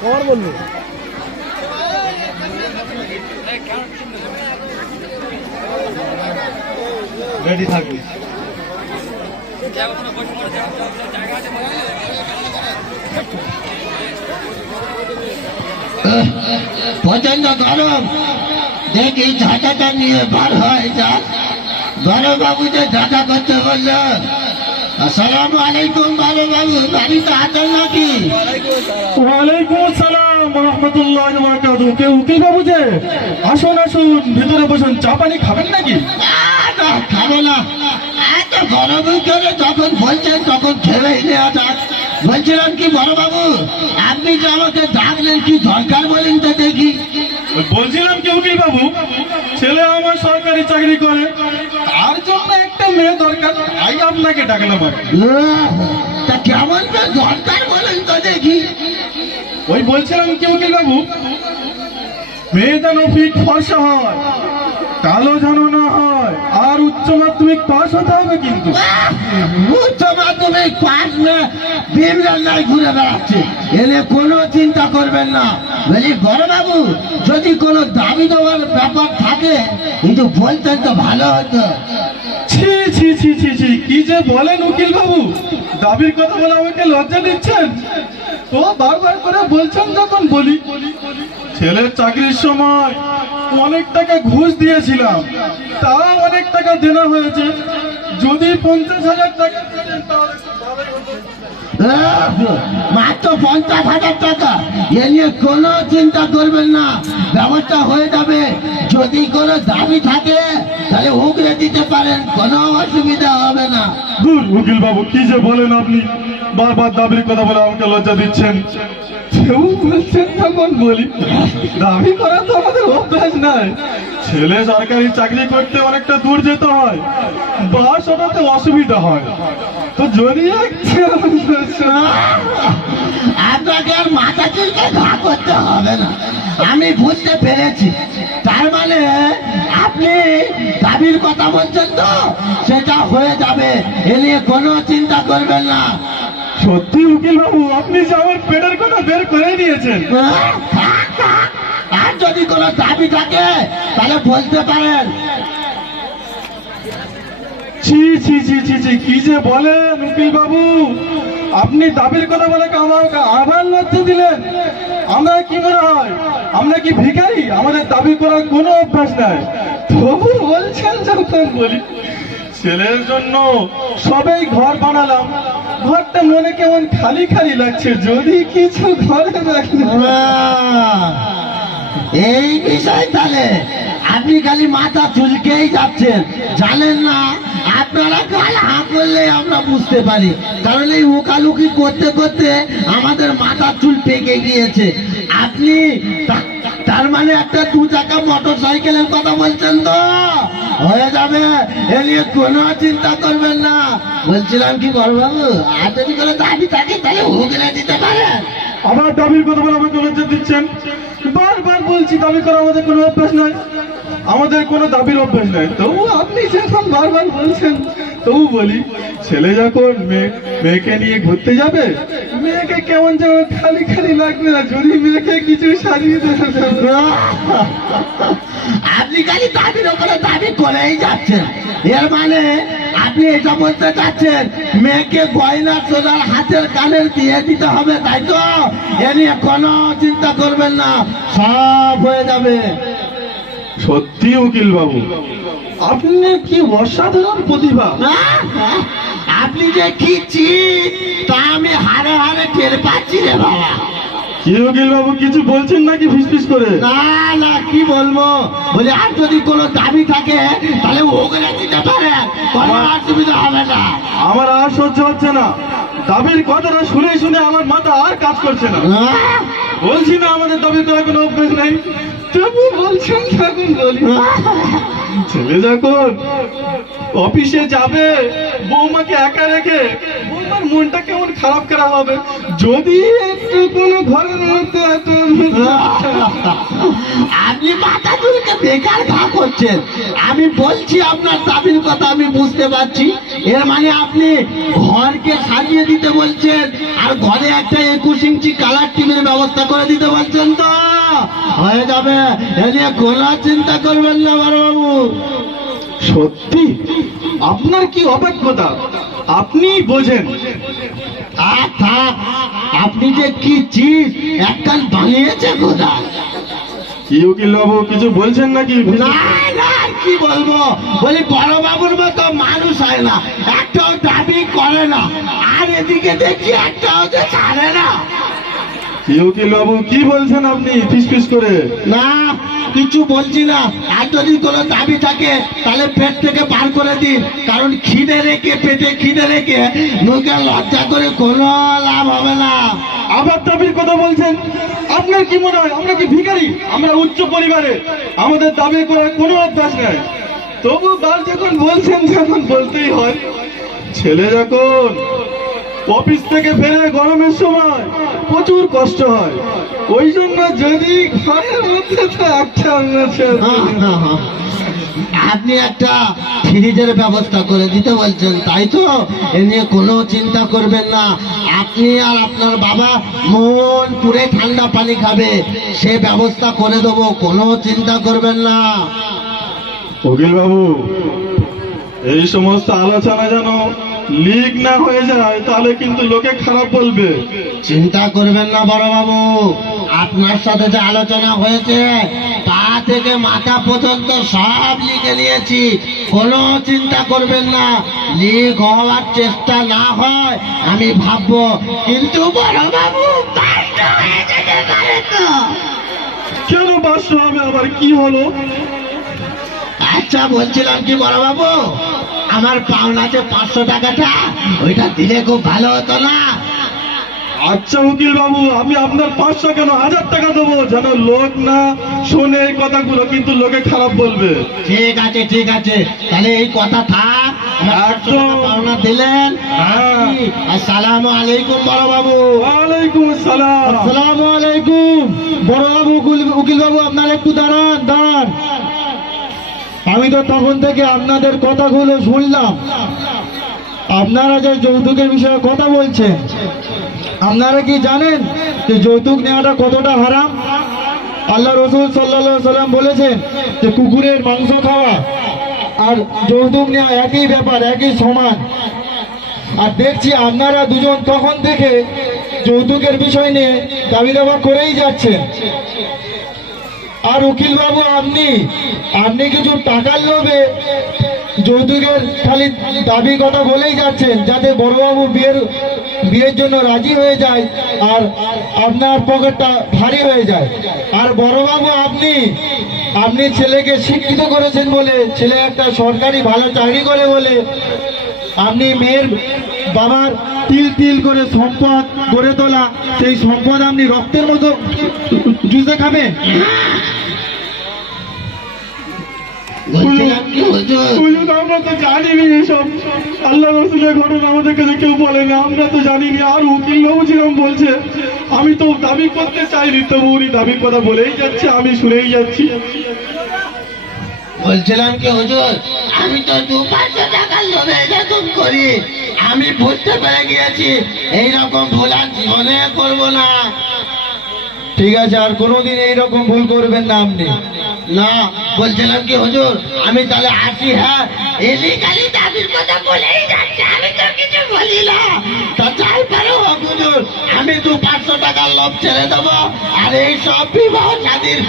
তোমার বন্ধু রেডি থাকবি। প্রচণ্ড গরম। দেখি ঝাঁটাটা নিয়ে বার হয়ে যা। বড় বাবু যে ঝাঁটা করতে বলল আসসালামু আলাইকুম বড় বাবু বাড়িতে আছেন নাকি? ওয়ালাইকুম আসসালাম রহমতুল্লাহ বারাকাতু কে উকিল বাবু যে? আসুন আসুন ভিতরে বসুন। চা পানি খাবেন নাকি? না, খাব না। এত যখন বলছেন তখন খেলেই নেওয়া যাক। বলছিলাম কি বড় বাবু আপনি যে আমাকে ডাকলেন কি দরকার বলেন তো দেখি। বলছিলাম কি উকিল বাবু? ছেলে আমার সরকারি চাকরি করে। তার জন্য মেয়ে দরকার তাই আপনাকে ডাকলাম আর তা কেমন দরকার বলেন তো দেখি। ওই বলছিলাম কি উকিল বাবু মেয়ে যেন ফিট ফর্সা হয় কালো যেন না হয় আর উচ্চ মাধ্যমিক পাস হতে হবে কিন্তু। উচ্চ মাধ্যমিক পাস না ঘুরে বেড়াচ্ছে। এলে কোনো চিন্তা করবেন না। বলি বাবু যদি কোনো দাবি দেওয়ার ব্যাপার থাকে, কিন্তু বলতেন তো ভালো হতো। কি যে বলেন উকিল বাবু দাবির কথা বলে আমাকে লজ্জা দিচ্ছেন? তো বারবার করে বলছেন যখন বলি। ছেলের চাকরির সময় অনেক টাকা ঘুষ দিয়েছিলাম, তাও অনেক টাকা দেনা হয়েছে। যদি পঞ্চাশ হাজার টাকা মাত্র পঞ্চাশ হাজার টাকা। এ নিয়ে কোনো চিন্তা করবেন না। ব্যবস্থা হয়ে যাবে। যদি কোনো দাবি থাকে তাহলে উগরে দিতে পারেন। কোনো অসুবিধা হবে না। দূর উকিল বাবু কি যে বলেন আপনি? বারবার দাবির কথা বলে আমাকে লজ্জা দিচ্ছেন। কেউ বলছেন তখন বলি দাবি করা তো আমাদের অভ্যাস নাই ছেলে সরকারি চাকরি করতে অনেকটা দূর যেতে হয় বাস ওঠাতে অসুবিধা হয়। তো যদি আপনাকে আর মাথা চুলকে ঘা করতে হবে না। আমি বুঝতে পেরেছি। তার মানে আপনি দাবির কথা বলছেন তো সেটা হয়ে যাবে। এ নিয়ে কোনো চিন্তা করবেন না। সত্যি উকিল বাবু আপনি যে আমার পেটের কথা বের করে দিয়েছেন। থাক। আর যদি কোনো দাবি থাকে তাহলে বলতে পারেন। ছি ছি ছি ছি ছি কি যে বলেন উকিল বাবু আপনি দাবির কথা বলে আমাকে আবার লজ্জা দিলেন। আমরা কি মনে হয়? আমরা কি ভিখারি? আমাদের দাবি করার কোনো অভ্যাস নাই। তবু বলছেন যখন বলি ছেলের জন্য সবাই ঘর বানালাম। ঘরটা মনে কেমন খালি খালি লাগছে যদি কিছু ঘরে রাখলে এই বিষয় তাহলে আপনি খালি মাথা চুলকেই যাচ্ছেন। জানেন না, আপনারা কাল হাঁ করলে আমরা বুঝতে পারি। কারণ এই উকালুকি করতে করতে আমাদের মাথা চুল পেকে গিয়েছে। আপনি তার মানে একটা দু চাকা মোটর সাইকেলের কথা বলছেন তো? হয়ে যাবে। এ নিয়ে কোনো চিন্তা করবেন না। বলছিলাম কি বড়বাবু, আর যদি কোনো দাবি থাকে তাহলে হুগলে দিতে পারেন। আমার দাবির কথা বলে আমাকে লজ্জা দিচ্ছেন। বারবার বলছি, দাবি করা আমাদের কোনো অভ্যাস নাই আমাদের কোনো দাবির অভ্যাস নাই। তবু আপনি যখন বারবার বলছেন, তবু বলি, ছেলে যখন মেয়ে মেয়েকে নিয়ে ঘুরতে যাবে, মেয়েকে কেমন যেন খালি খালি লাগবে না, যদি মেয়েকে কিছু সাজিয়ে দেবে আপনি খালি দাবির ওপরে দাবি করেই যাচ্ছেন। এর মানে আপনি এটা বলতে চাচ্ছেন মেয়েকে গয়না সোনার হাতের কানের দিয়ে দিতে হবে, তাই তো? এ নিয়ে কোনো চিন্তা করবেন না, সব হয়ে যাবে। সত্যি উকিল বাবু। আপনি কি অসাধারণ প্রতিভা। আপনি যে কি চিজ তা আমি হারে হারে টের পাচ্ছি রে বাবা। কি উকিল বাবু কিছু বলছেন নাকি ফিসফিস করে? না না কি বলব? বলে আর যদি কোনো দাবি থাকে তাহলে ওগুলো দিতে পারে। কোনো অসুবিধা হবে না। আমার আর সহ্য হচ্ছে না। দাবির কথাটা শুনে শুনে আমার মাথা আর কাজ করছে না। বলছি না আমাদের দাবি করার কোনো অভ্যেস নাই। তবু বলছেন যখন বলি। ছেলে যখন অফিসে যাবে বৌমাকে একা রেখে বৌমার মনটা কেমন খারাপ করা হবে? যদি একটু কোনো ঘরের মধ্যে আপনি মাথা চুলকে বেকার ঘা করছেন। আমি বলছি আপনার দাবির কথা আমি বুঝতে পারছি। এর মানে আপনি ঘরকে সাজিয়ে দিতে বলছেন আর ঘরে একটা একুশ ইঞ্চি কালার টিভির ব্যবস্থা করে দিতে বলছেন তো? হয়ে যাবে। এ নিয়ে কোনো চিন্তা করবেন না বড়বাবু সত্যি? আপনার কি অভিজ্ঞতা? আপনি বোঝেন। আপনি যে কি চিজ এককাল বানিয়েছে খোদা বাবু কিছু বলছেন নাকি? না কি বলব? বলি বড় বাবুর মতো মানুষ হয় না। একটাও দাবি করে না। আর এদিকে দেখি একটাও যে ছাড়ে না। উকিল বাবু কি বলছেন আপনি? ফিস ফিস করে। না কিছু বলছি না। আর যদি কোনো দাবি থাকে তাহলে পেট থেকে বার করে দিন। কারণ খিদে রেখে পেটে খিদে রেখে মুখে লজ্জা করে কোনো লাভ হবে না। আবার দাবির কথা বলছেন? আপনার কি মনে হয়? আমরা কি ভিখারি? আমরা উচ্চ পরিবারে। আমাদের দাবি করার কোনো অভ্যাস নেই। তবু বাল যখন বলছেন যখন বলতেই হয় ছেলে যখন অফিস থেকে ফেরে গরমের সময় প্রচুর কষ্ট হয়। ওই জন্য যদি ঘরের মধ্যে একটা আপনি একটা ফ্রিজের ব্যবস্থা করে দিতে বলছেন তাই তো? এ নিয়ে কোনো চিন্তা করবেন না। আপনি আর আপনার বাবা মন পুরে ঠান্ডা পানি খাবে সে ব্যবস্থা করে দেবো কোনো চিন্তা করবেন না। উকিল বাবু এই সমস্ত আলোচনা যেন লিক না হয়ে যায় তাহলে কিন্তু লোকে খারাপ বলবে। চিন্তা করবেন না বড় বাবু আপনার সাথে যে আলোচনা হয়েছে তা থেকে মাথা পর্যন্ত সব লিখে নিয়েছি। কোনো চিন্তা করবেন না লিক হওয়ার চেষ্টা না হয় আমি ভাববো। কিন্তু বড় বাবু কেন পাঁচশো হবে আবার কি হলো? আচ্ছা বলছিলাম কি বড় বাবু আমার পাওনা যে পাঁচশো টাকাটা ওইটা দিলে খুব ভালো হতো না। আচ্ছা উকিল বাবু আমি আপনার পাঁচশো কেন হাজার টাকা দেবো? যেন লোক না শোনে এই কথাগুলো কিন্তু লোকে খারাপ বলবে। ঠিক আছে ঠিক আছে। তাহলে এই কথা থাক। পাওনা দিলেন। হ্যাঁ। আসসালামু আলাইকুম বড় বাবু। ওয়ালাইকুম আসসালাম। আসসালামু আলাইকুম। বড় বাবু উকিল বাবু আপনার একটু দাঁড়ান দাঁড়ান। আমি তো তখন থেকে আপনাদের কথাগুলো শুনলাম। আপনারা যে যৌতুকের বিষয়ে কথা বলছেন, আপনারা কি জানেন যে যৌতুক নেওয়াটা কতটা হারাম? আল্লাহ রসুল সাল্লা সাল্লাম বলেছেন যে কুকুরের মাংস খাওয়া আর যৌতুক নেওয়া একই ব্যাপার, একই সমান। আর দেখছি আপনারা দুজন তখন থেকে যৌতুকের বিষয় নিয়ে দাবি দাবা করেই যাচ্ছেন। আর উকিল বাবু, আপনি আপনি কিছু টাকার লোভে যৌতুকের খালি দাবি কথা বলেই যাচ্ছেন, যাতে বড়বাবু বিয়ের বিয়ের জন্য রাজি হয়ে যায় আর আপনার পকেটটা ভারী হয়ে যায়। আর বড়বাবু, আপনি আপনি ছেলেকে শিক্ষিত করেছেন বলে, ছেলে একটা সরকারি ভালো চাকরি করে বলে, আপনি মেয়ের বাবার তিল তিল করে সম্পদ গড়ে তোলা সেই সম্পদ আপনি রক্তের মতো জুসে খাবেন বলছিলাম কি হুজুর হুজুর, আমরা তো জানিনি এসব আল্লাহ রসুলের ঘটনা আমাদের কাছে কেউ বলে না আমরা তো জানিনি আর উকিল বাবু যেরকম বলছে আমি তো দাবি করতে চাইনি তবু উনি দাবির কথা বলেই যাচ্ছে আমি শুনেই যাচ্ছি। বলছিলাম কি হুজুর আমি তো দু পাঁচশো টাকার লোভে এরকম করি। আমি বুঝতে পেরে গিয়েছি এইরকম ভুল আর জীবনে করব না। ঠিক আছে আর কোনোদিন এইরকম ভুল করবেন না আপনি। না বলছিলাম কি হুজুর আমি তাহলে আসি হ্যাঁ? আমি তো আমি দু পাঁচশো টাকার লোভ ছেড়ে দেবো আর এই সব বিবাহ স্বাধীন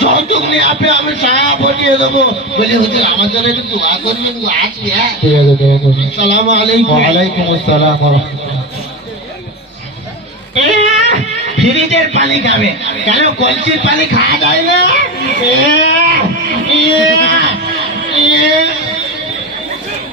যৌতুক নিয়ে আপনি আমি সায়া বলিয়ে দেবো। বলি হচ্ছে আমার একটু আসবি হ্যাঁ? সালাম ফ্রিজের পানি খাবে। কেন কলসির পানি খাওয়া যায় না?